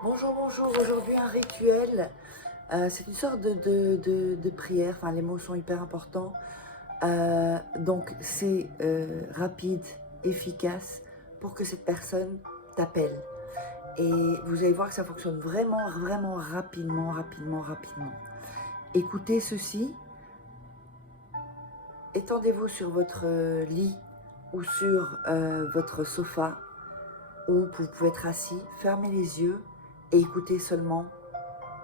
Bonjour, bonjour. Aujourd'hui, un rituel. C'est une sorte de prière. Enfin, les mots sont hyper importants. Donc, c'est rapide, efficace pour que cette personne t'appelle. Et vous allez voir que ça fonctionne vraiment, vraiment rapidement, rapidement, rapidement. Écoutez ceci. Étendez-vous sur votre lit ou sur votre sofa, ou vous pouvez être assis. Fermez les yeux et écoutez seulement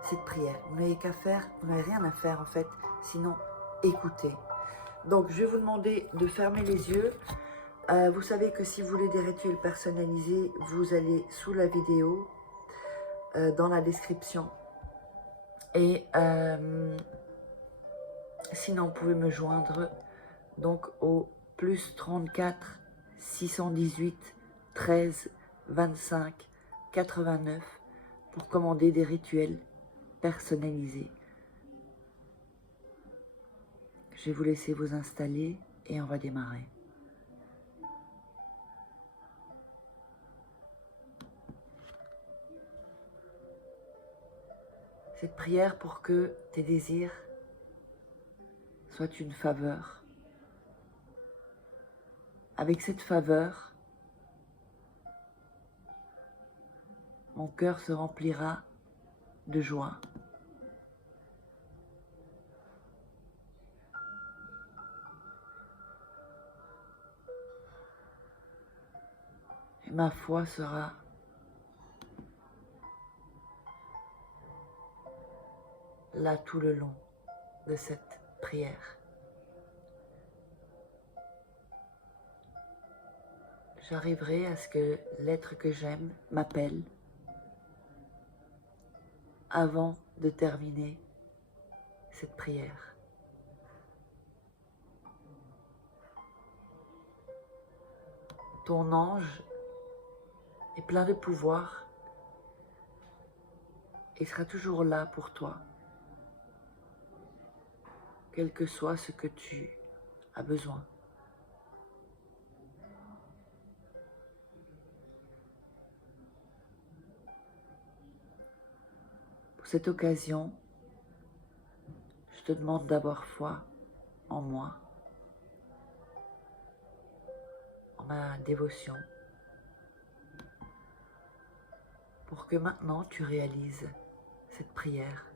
cette prière. Vous n'avez qu'à faire, vous n'avez rien à faire en fait, sinon écoutez. Donc je vais vous demander de fermer les yeux. Vous savez que si vous voulez des rituels personnalisés, vous allez sous la vidéo, dans la description. Et sinon, vous pouvez me joindre donc au plus 34 618 13 25 89 pour commander des rituels personnalisés. Je vais vous laisser vous installer et on va démarrer. Cette prière pour que tes désirs soient une faveur. Avec cette faveur, mon cœur se remplira de joie. Et ma foi sera là tout le long de cette prière. J'arriverai à ce que l'être que j'aime m'appelle avant de terminer cette prière. Ton ange est plein de pouvoir et sera toujours là pour toi, quel que soit ce que tu as besoin. Pour cette occasion, je te demande d'avoir foi en moi, en ma dévotion, pour que maintenant tu réalises cette prière.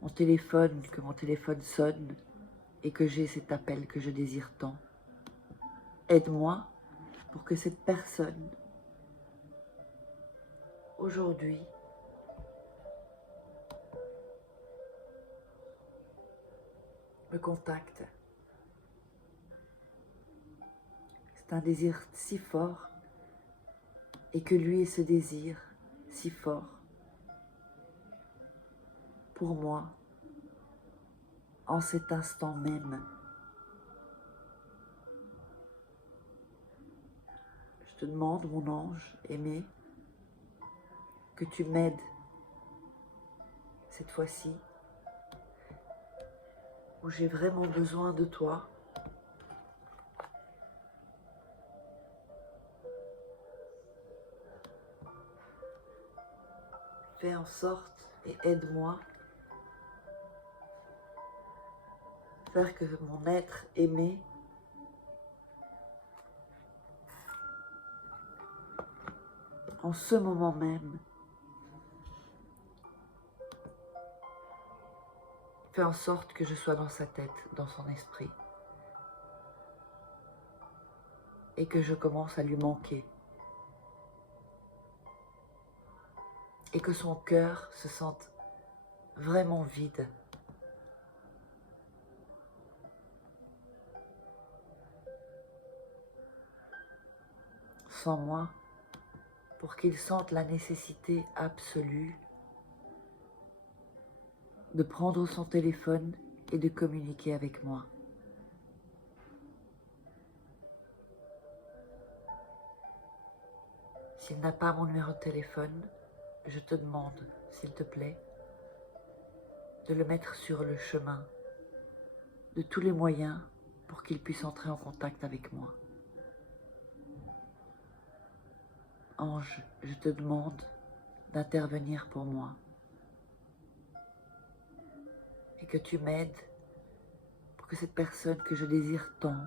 Que mon téléphone sonne et que j'ai cet appel que je désire tant. Aide-moi pour que cette personne, aujourd'hui, me contacte. C'est un désir si fort et que lui ait ce désir si fort pour moi en cet instant même. Je te demande, mon ange aimé, que tu m'aides cette fois-ci, où j'ai vraiment besoin de toi. Fais en sorte et aide-moi à faire que mon être aimé en ce moment même, fais en sorte que je sois dans sa tête, dans son esprit, et que je commence à lui manquer, et que son cœur se sente vraiment vide. Sans moi, pour qu'il sente la nécessité absolue de prendre son téléphone et de communiquer avec moi. S'il n'a pas mon numéro de téléphone, je te demande, s'il te plaît, de le mettre sur le chemin de tous les moyens pour qu'il puisse entrer en contact avec moi. Ange, je te demande d'intervenir pour moi et que tu m'aides pour que cette personne que je désire tant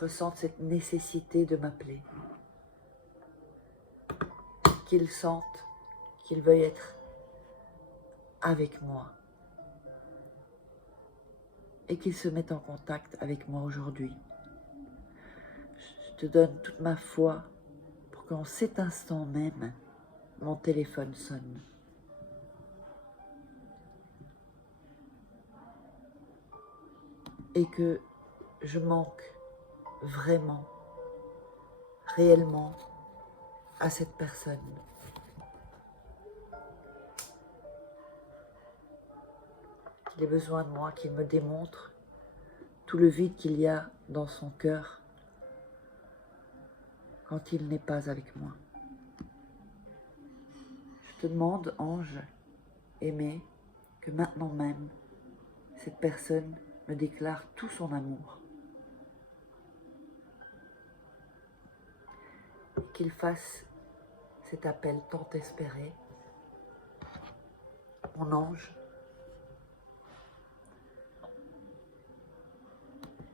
ressente cette nécessité de m'appeler, qu'il sente qu'il veuille être avec moi et qu'il se mette en contact avec moi aujourd'hui. Je te donne toute ma foi pour qu'en cet instant même, mon téléphone sonne. Et que je manque vraiment, réellement à cette personne. Qu'il ait besoin de moi, qu'il me démontre tout le vide qu'il y a dans son cœur quand il n'est pas avec moi. Je te demande, ange aimé, que maintenant même, cette personne me déclare tout son amour. Et qu'il fasse cet appel tant espéré. Mon ange,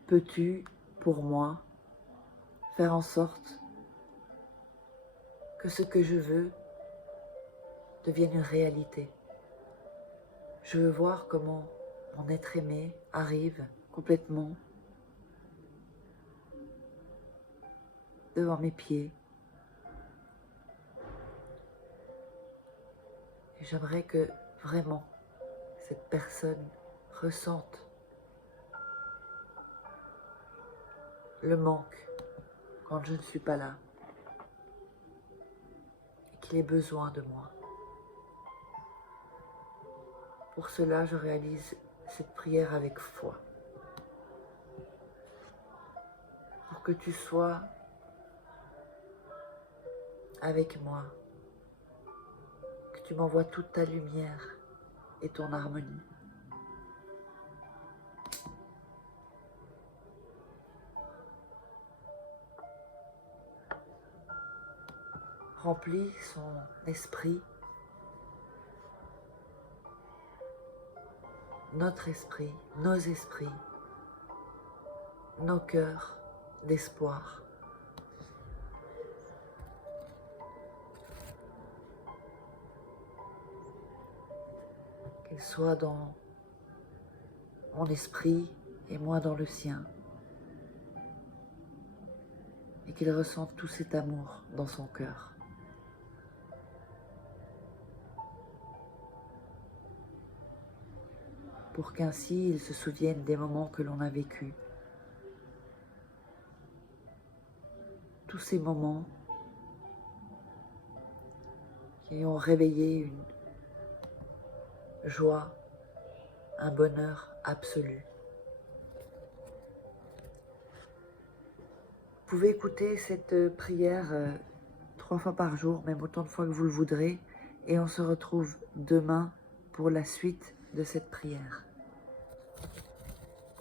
peux-tu, pour moi, faire en sorte que ce que je veux devienne une réalité? Je veux voir comment mon être aimé arrive complètement devant mes pieds. Et j'aimerais que vraiment cette personne ressente le manque quand je ne suis pas là et qu'il ait besoin de moi. Pour cela, je réalise cette prière avec foi. Pour que tu sois avec moi, que tu m'envoies toute ta lumière et ton harmonie. Remplis son esprit, notre esprit, nos esprits, nos cœurs d'espoir. Qu'il soit dans mon esprit et moi dans le sien. Et qu'il ressente tout cet amour dans son cœur. Pour qu'ainsi il se souvienne des moments que l'on a vécus. Tous ces moments qui ont réveillé une joie, un bonheur absolu. Vous pouvez écouter cette prière 3 fois par jour, même autant de fois que vous le voudrez, et on se retrouve demain pour la suite de cette prière.